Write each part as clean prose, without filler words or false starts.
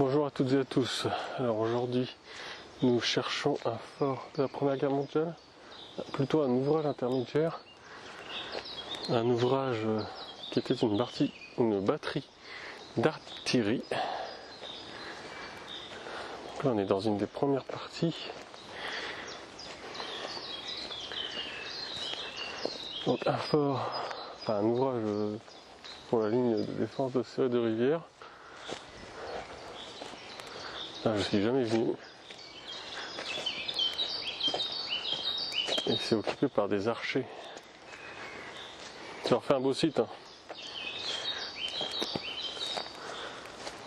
Bonjour à toutes et à tous. Alors aujourd'hui, nous cherchons un fort de la Première Guerre mondiale, plutôt un ouvrage intermédiaire, un ouvrage qui était une batterie d'artillerie. Donc là, on est dans une des premières parties. Donc un fort, enfin un ouvrage pour la ligne de défense de Serré de Rivière. Là, je suis jamais venu. Et c'est occupé par des archers. Ça leur fait un beau site. Hein.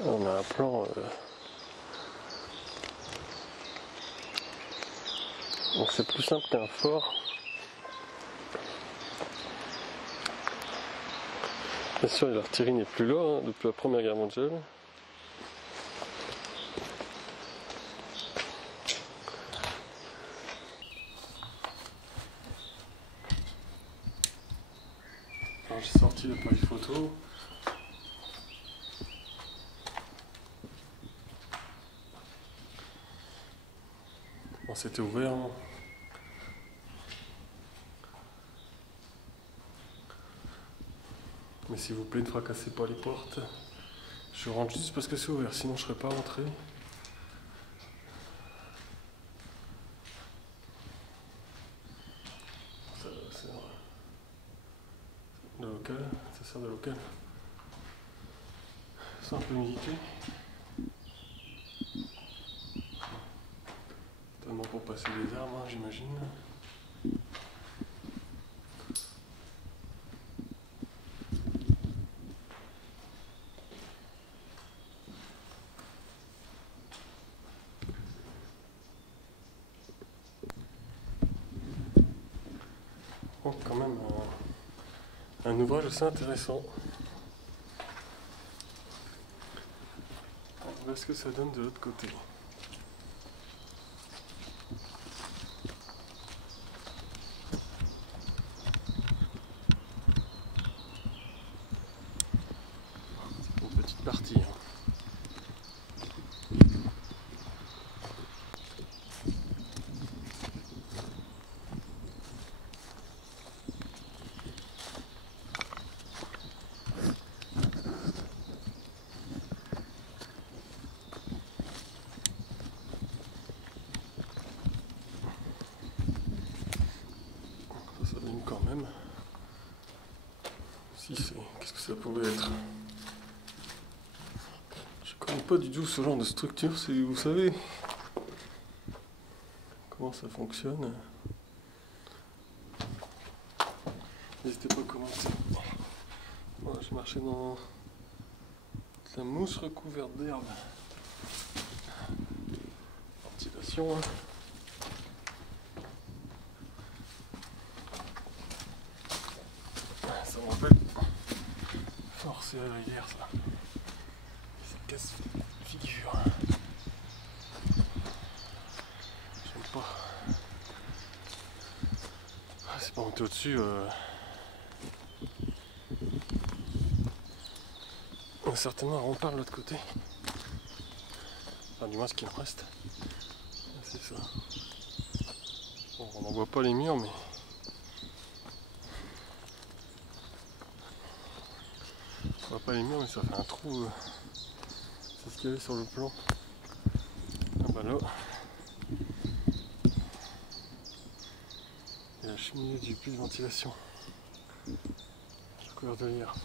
On a un plan. Donc c'est plus simple qu'un fort. Bien sûr, l'artillerie n'est plus là hein, depuis la Première Guerre mondiale. Alors j'ai sorti l'appareil photo. Bon, c'était ouvert. Hein. Mais s'il vous plaît, ne fracassez pas les portes. Je rentre juste parce que c'est ouvert, sinon je ne serais pas rentré. Ça sert de local, ça sert de local. C'est un peu d'humidité. Tellement pour passer les arbres, hein, j'imagine. Donc quand même un ouvrage assez intéressant. On va ce que ça donne de l'autre côté. C'est une petite partie. Hein. Ça donne quand même. Si c'est. Qu'est-ce que ça pouvait être? Je connais pas du tout ce genre de structure, vous savez comment ça fonctionne. N'hésitez pas à commenter. Voilà, je marchais dans de la mousse recouverte d'herbe. Ventilation. Hein. Ça me rappelle fort Serré de Rivière ça. C'est casse-figure. J'aime pas. Ah, c'est pas monté au-dessus. On a certainement un rempart de l'autre côté. Enfin du moins ce qu'il en reste. C'est ça. Bon, on n'en voit pas les murs mais. On voit pas les murs mais ça fait un trou. C'est ce qu'il y avait sur le plan. Ah bah là. Et la cheminée du puits de ventilation. Couvert de lierre.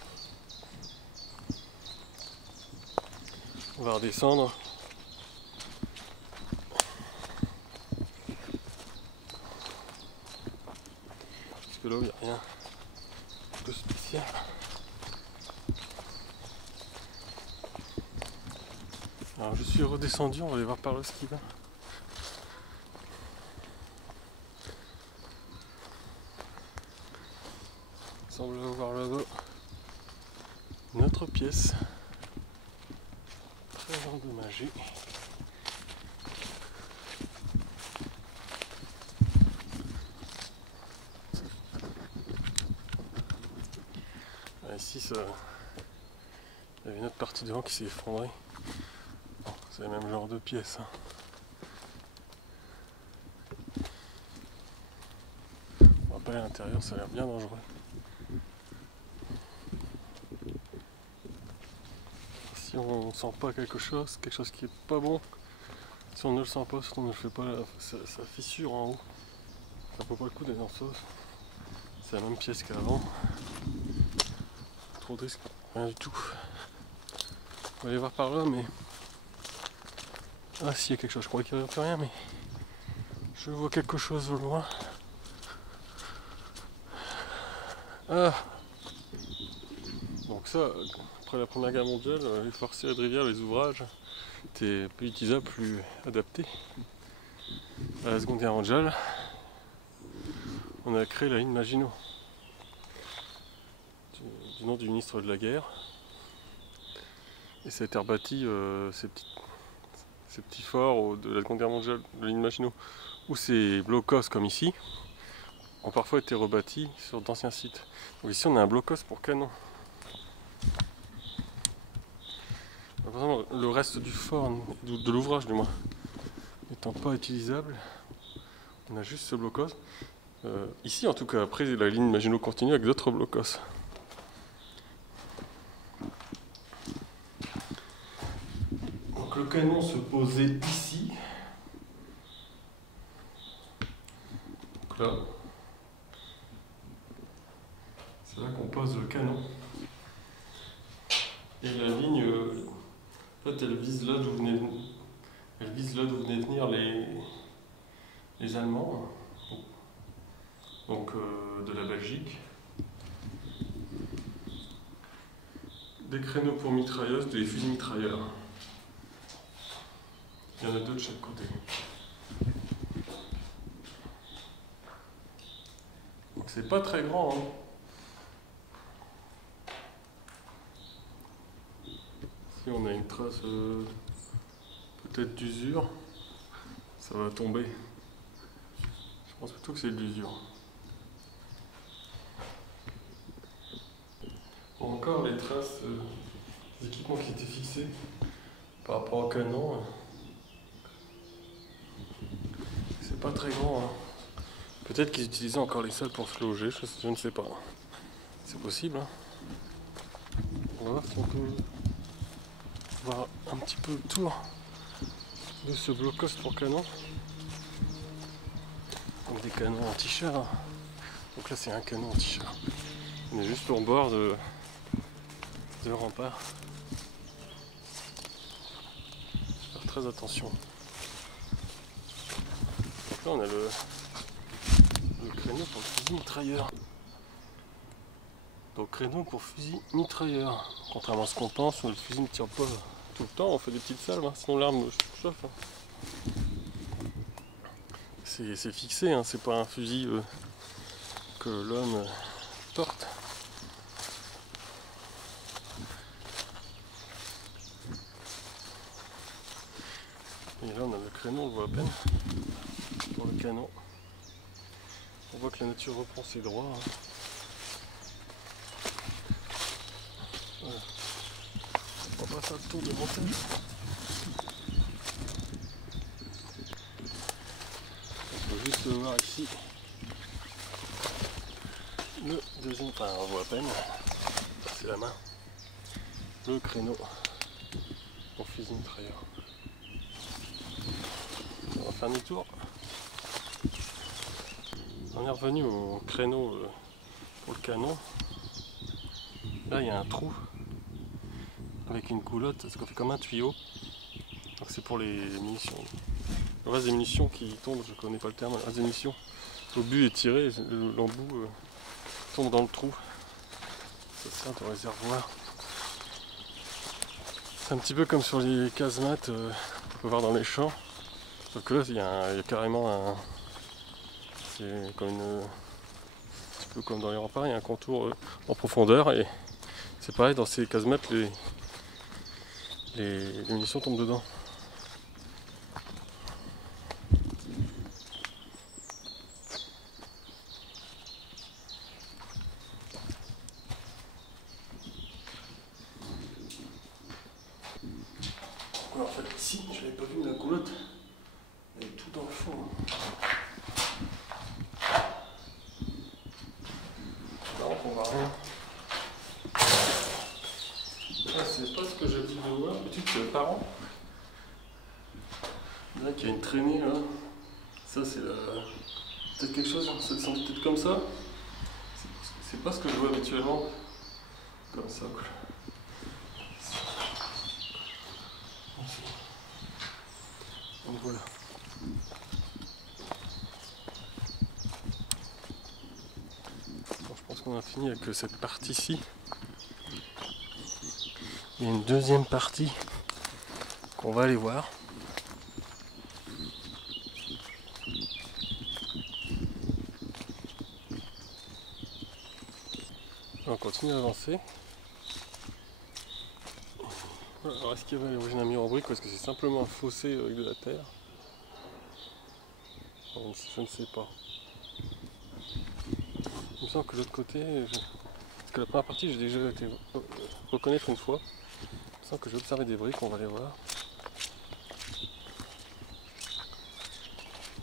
On va redescendre. Jusque là, il n'y a rien de spécial. Alors je suis redescendu, on va aller voir par là ce qu'il va. Il semble avoir là-bas notre pièce. Très endommagée. Ici, il y avait une autre partie devant qui s'est effondrée. Bon, c'est le même genre de pièce. Hein. Après à l'intérieur ça a l'air bien dangereux. Si on sent pas quelque chose qui est pas bon, si on ne le sent pas, si on ne le fait pas, ça fissure en haut. Ça vaut pas le coup d'être dans sauce. C'est la même pièce qu'avant. Trop de risques, rien du tout. On va aller voir par là, mais... Ah, s'il y a quelque chose, je crois qu'il n'y a plus rien, mais... Je vois quelque chose au loin. Ah. Donc ça, après la Première Guerre mondiale, les forceries de rivière, les ouvrages étaient plus utilisables, plus adaptés. À la Seconde Guerre mondiale, on a créé la ligne Maginot, du nom du ministre de la guerre. Et ça a été rebâti, ces petits forts de la Seconde Guerre mondiale, de la ligne Maginot, où ces blocos comme ici, ont parfois été rebâtis sur d'anciens sites. Donc ici on a un blocos pour canon. Le reste du fort, de l'ouvrage du moins, n'étant pas utilisable, on a juste ce blocos. Ici en tout cas, après la ligne Maginot continue avec d'autres blocos. Donc le canon se posait ici. Donc là. C'est là qu'on pose le canon. Et la ligne, en fait, elle vise là d'où venaient venir les Allemands, donc de la Belgique. Des créneaux pour mitrailleuses, des fusils mitrailleurs. Il y en a deux de chaque côté. Donc c'est pas très grand, hein. Ici on a une trace peut-être d'usure. Ça va tomber. Je pense plutôt que c'est de l'usure. Bon, encore les traces des équipements qui étaient fixés par rapport au canon. C'est pas très grand. Hein. Peut-être qu'ils utilisaient encore les salles pour se loger, je ne sais pas. C'est possible. Hein. On va voir si on peut voir un petit peu le tour de ce blocos pour canon. Donc des canons anti-char. Hein. Donc là c'est un canon anti-char. On est juste au bord de rempart. Faire très attention. Donc là on a le créneau pour le fusil mitrailleur. Donc créneau pour fusil mitrailleur. Contrairement à ce qu'on pense, le fusil ne tire pas tout le temps, on fait des petites salves, hein, sinon l'arme chauffe. Hein. C'est fixé, hein, c'est pas un fusil que l'homme porte. Et là on a le créneau, on le voit à peine, pour le canon. On voit que la nature reprend ses droits. Hein. Voilà. On va faire le tour de montage. On peut juste voir ici le deuxième, enfin on voit à peine, c'est la main, le créneau pour fusil mitrailleur. On va faire demi-tour. On est revenu au créneau pour le canon. Là il y a un trou avec une coulotte, ça fait comme un tuyau. Donc c'est pour les munitions. Le reste des munitions qui tombent, je connais pas le terme, le reste des munitions. L'obus est tiré, l'embout tombe dans le trou. Ça sert de réservoir. C'est un petit peu comme sur les casemates qu'on peut voir dans les champs. Sauf que là il y a carrément un. C'est comme un petit peu comme dans les remparts, il y a un contour en profondeur et c'est pareil dans ces casemates, les munitions tombent dedans. Alors, en fait, ici, je l'avais pas vu, mais la coulotte, elle est tout dans le fond. Non, on voit rien. Ah, c'est pas ce que j'ai dit de voir. Peut-être que par an. Là, qu'il y a une traînée là. Ça, c'est la. Peut-être quelque chose, ça descend peut-être comme ça. C'est pas ce que je vois habituellement. Comme ça, quoi. Donc voilà. Bon, je pense qu'on a fini avec cette partie-ci. Il y a une deuxième partie qu'on va aller voir. On continue à avancer. Alors est-ce qu'il y avait à l'origine un mur en brique ou est-ce que c'est simplement un fossé avec de la terre? Je ne sais pas. Il me semble que de l'autre côté, parce que la première partie j'ai déjà été reconnaître une fois. Il me semble que j'ai observé des briques, on va les voir.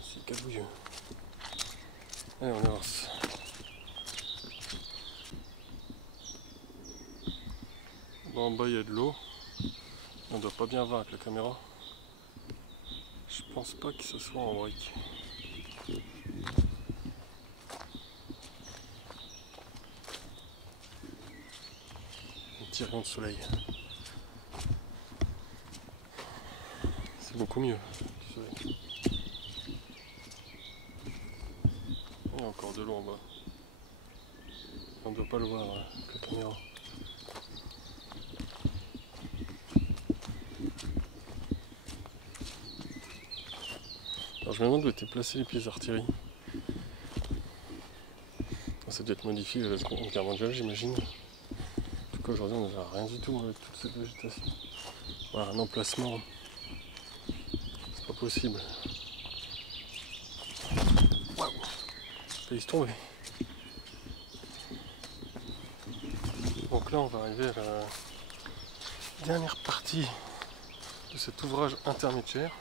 C'est cabouilleux. Allez, on avance. Bon, en bas il y a de l'eau. On doit pas bien voir avec la caméra. Je pense pas que ce soit en brique. Un petit rayon de soleil. C'est beaucoup mieux. Du soleil. Il y a encore de l'eau en bas. On ne doit pas le voir avec la caméra. Alors je me demande où étaient placés les pièces d'artillerie. Ça a dû être modifié la Seconde Guerre mondiale, j'imagine. En tout cas aujourd'hui on n'a rien du tout avec toute cette végétation. Voilà, un emplacement. C'est pas possible. Waouh! Failli se tomber. Donc là on va arriver à la dernière partie de cet ouvrage intermédiaire.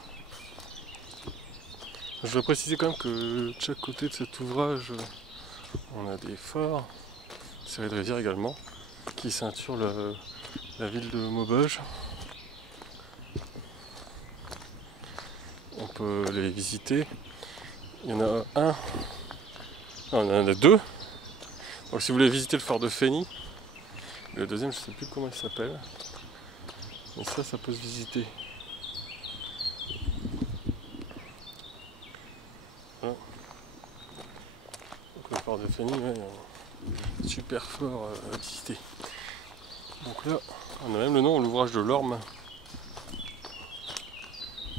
Je vais préciser quand même que de chaque côté de cet ouvrage, on a des forts, une série de rivières également, qui ceinturent la ville de Maubeuge. On peut les visiter. Il y en a un, non, il y en a deux. Donc si vous voulez visiter le fort de Fény, le deuxième je ne sais plus comment il s'appelle, mais ça peut se visiter. Voilà. Donc le fort de Fény, ouais, un super fort à visiter. Donc là, on a même le nom, l'ouvrage de l'Orme,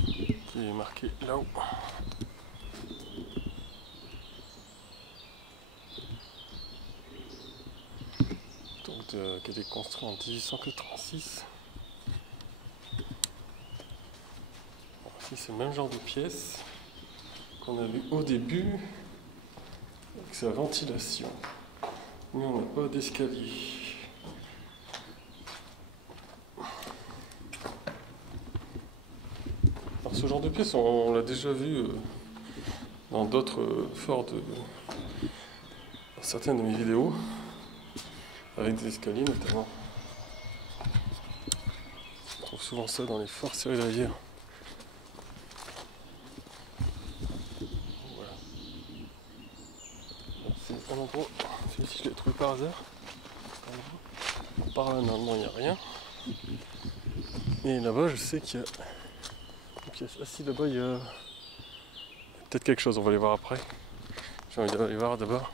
qui est marqué là-haut. Donc qui a été construit en 1886. Alors, ici c'est le même genre de pièce qu'on a vu au début, avec sa ventilation. Mais on n'a pas d'escalier. Alors ce genre de pièce, on l'a déjà vu dans d'autres forts dans certaines de mes vidéos, avec des escaliers notamment. On trouve souvent ça dans les forts séries de rivières. Voilà. C'est un endroit, celui-ci je l'ai trouvé par hasard. Par là normalement il n'y a rien. Et là-bas je sais qu'il y a une pièce. Ah si, là-bas il y a peut-être quelque chose, on va aller voir après. J'ai envie d'aller voir d'abord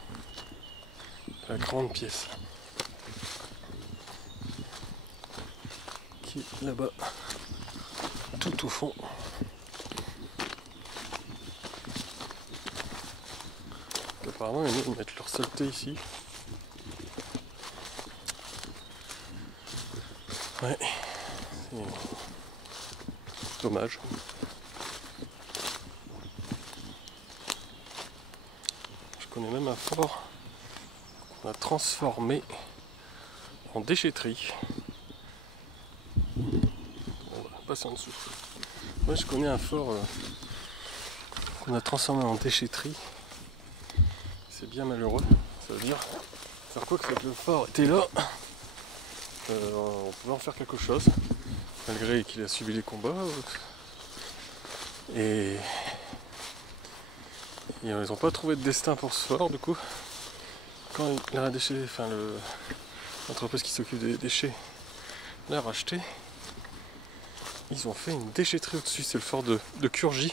la grande pièce qui est là-bas, tout au fond. Apparemment ils mettent leur saleté ici. Ouais, c'est dommage. Je connais même un fort qu'on a transformé en déchetterie. Bon, passer en dessous. Moi je connais un fort qu'on a transformé en déchetterie. C'est bien malheureux, ça veut dire faire quoi que le fort était là, on pouvait en faire quelque chose, malgré qu'il a subi les combats. Et ils n'ont pas trouvé de destin pour ce fort du coup. Quand la déchet, enfin l'entreprise qui s'occupe des déchets l'a racheté, ils ont fait une déchetterie au-dessus. C'est le fort de Curgy.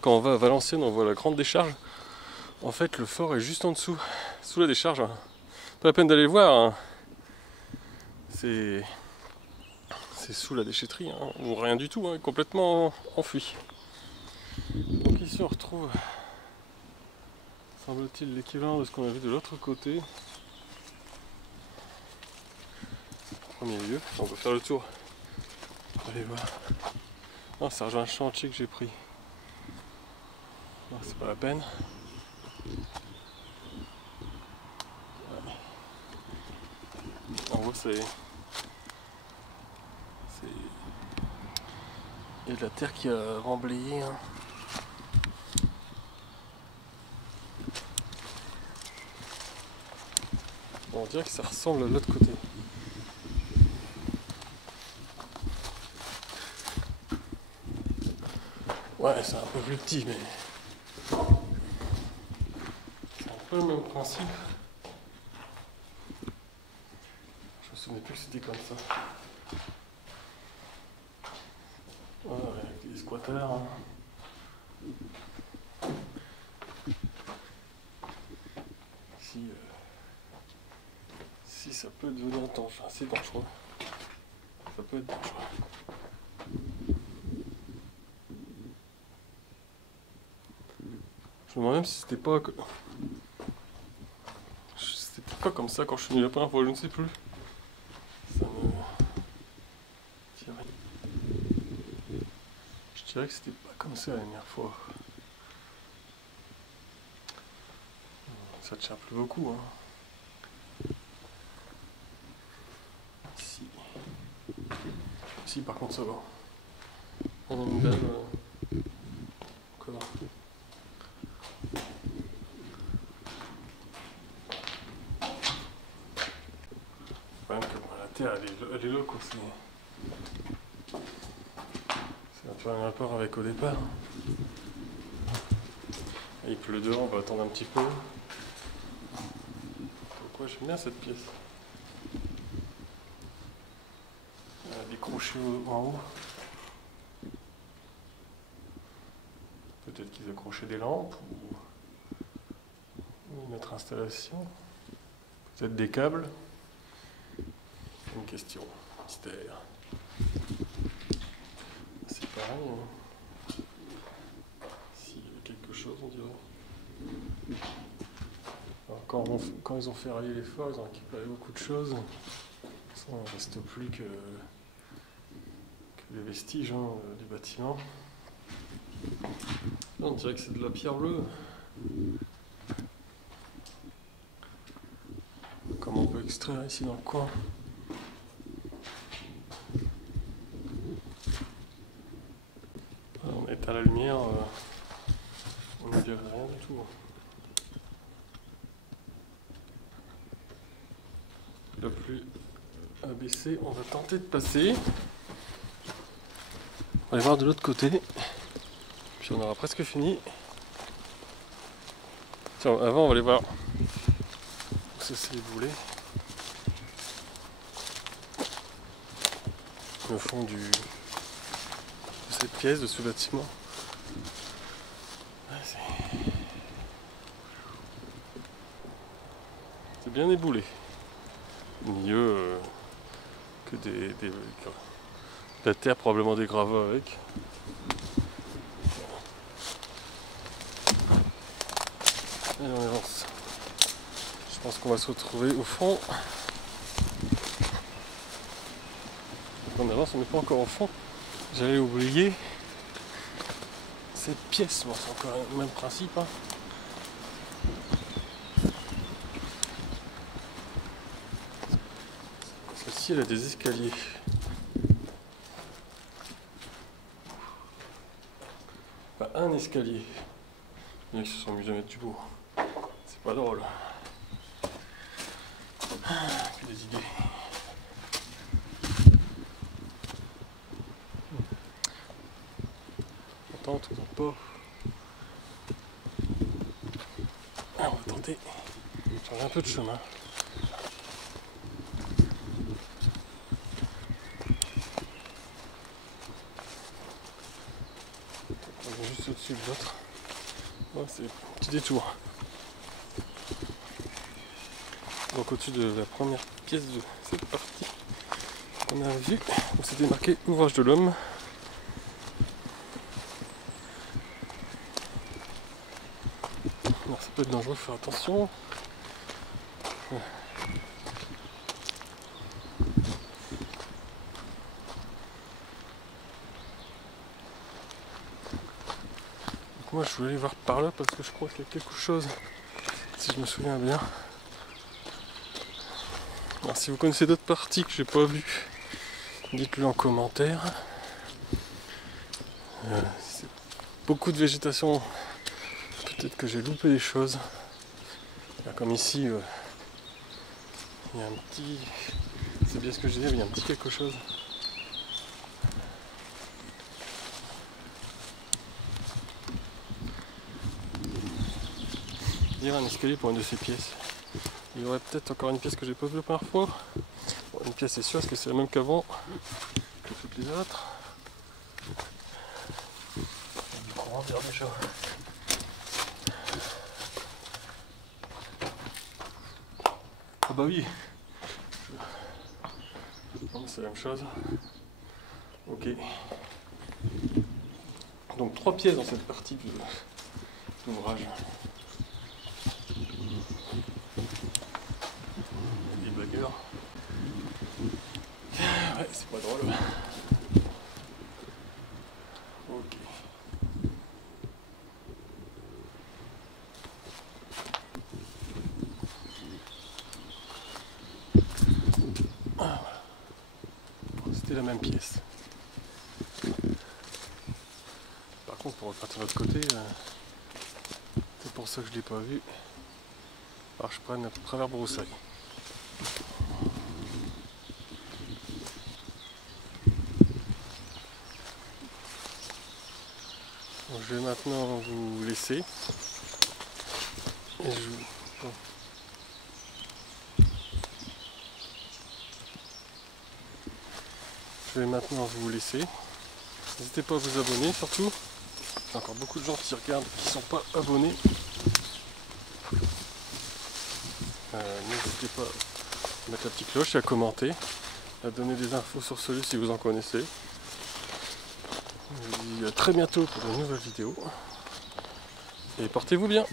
Quand on va à Valenciennes, on voit la grande décharge. En fait, le fort est juste en dessous, sous la décharge. Pas la peine d'aller le voir. Hein. C'est sous la déchetterie, hein, ou rien du tout, hein, complètement enfui. Donc ici on retrouve, semble-t-il, l'équivalent de ce qu'on a vu de l'autre côté. En premier lieu, on va faire le tour. Allez voir. Non, ça rejoint un chantier que j'ai pris. Non, c'est pas la peine. En gros, c'est il y a de la terre qui a remblayé. Hein. Bon, on dirait que ça ressemble à l'autre côté. Ouais, c'est un peu plus petit, mais c'est un peu le même principe. Je me souvenais plus que c'était comme ça. Ouais, avec des squatters. Hein. Si ça peut devenir dangereux, enfin, c'est dangereux. Ça peut être dangereux. Je me demande même si c'était pas comme ça quand je suis venu la première fois, je ne sais plus. Ça me dirait. Je dirais que c'était pas comme ça la dernière fois. Ça tient plus beaucoup, hein. Si par contre ça va. On a une belle encore. Même que la terre elle est là quoi. Ça n'a plus rien à rapport avec au départ. Il pleut dehors, on va attendre un petit peu. Pourquoi j'aime bien cette pièce. Il y a des crochets en haut. Peut-être qu'ils accrochaient des lampes ou notre installation. Peut-être des câbles. Une question. Mystère. C'est pareil. Hein. S'il y avait quelque chose, on dirait. Alors, quand ils ont fait railler les forts, ils ont récupéré beaucoup de choses. Il ne reste plus que les vestiges hein, du bâtiment. Là, on dirait que c'est de la pierre bleue. Comment on peut extraire ici dans le coin? On est à la lumière, on ne dirait rien du tout. Le plus abaissé, on va tenter de passer. On va aller voir de l'autre côté. Puis on aura presque fini. Tiens, avant on va aller voir où c'est les boulets. Le fond de cette pièce, de ce bâtiment. Ouais, c'est bien éboulé. Au milieu que de la terre, probablement des gravats avec. Allez, on avance. Je pense qu'on va se retrouver au fond. On avance, on n'est pas encore au fond. J'allais oublier cette pièce. Bon, c'est encore le même principe. Hein. Celle-ci, elle a des escaliers. un escalier. Il y en a qui se sont amusés à mettre du beau. C'est pas drôle. Que des idées. On tente pas. Ah, on va tenter. Changer un peu de chemin. On est juste au-dessus de l'autre. Ouais, c'est un petit détour. Donc au-dessus de la première pièce de cette partie, on a vu où c'était marqué ouvrage de l'homme. Alors ça peut être dangereux, faut faire attention. Ouais. Donc moi je voulais aller voir par là parce que je crois qu'il y a quelque chose, si je me souviens bien. Alors si vous connaissez d'autres parties que j'ai pas vues, dites-le en commentaire. C'est beaucoup de végétation, peut-être que j'ai loupé des choses. Là, comme ici, il y a un petit... C'est bien ce que je disais, mais il y a un petit quelque chose. Il y a un escalier pour une de ces pièces. Il y aurait peut-être encore une pièce que j'ai pas vue la première fois. Bon, une pièce c'est sûr, parce que c'est la même qu'avant, que toutes les autres. Il y a du courant vers déjà. Ah bah oui. C'est la même chose. Ok. Donc 3 pièces dans cette partie de l'ouvrage. Des blagueurs. Ouais, c'est pas drôle. Ok. Ah, voilà. C'était la même pièce. Par contre, pour repartir de l'autre côté, c'est pour ça que je ne l'ai pas vu. Alors je prenne à travers broussailles. Donc, je vais maintenant vous laisser. Et je vais maintenant vous laisser. N'hésitez pas à vous abonner surtout. Il y a encore beaucoup de gens qui regardent qui ne sont pas abonnés. N'hésitez pas à mettre la petite cloche et à commenter, à donner des infos sur celui si vous en connaissez. Je vous dis à très bientôt pour de nouvelles vidéos. Et portez-vous bien.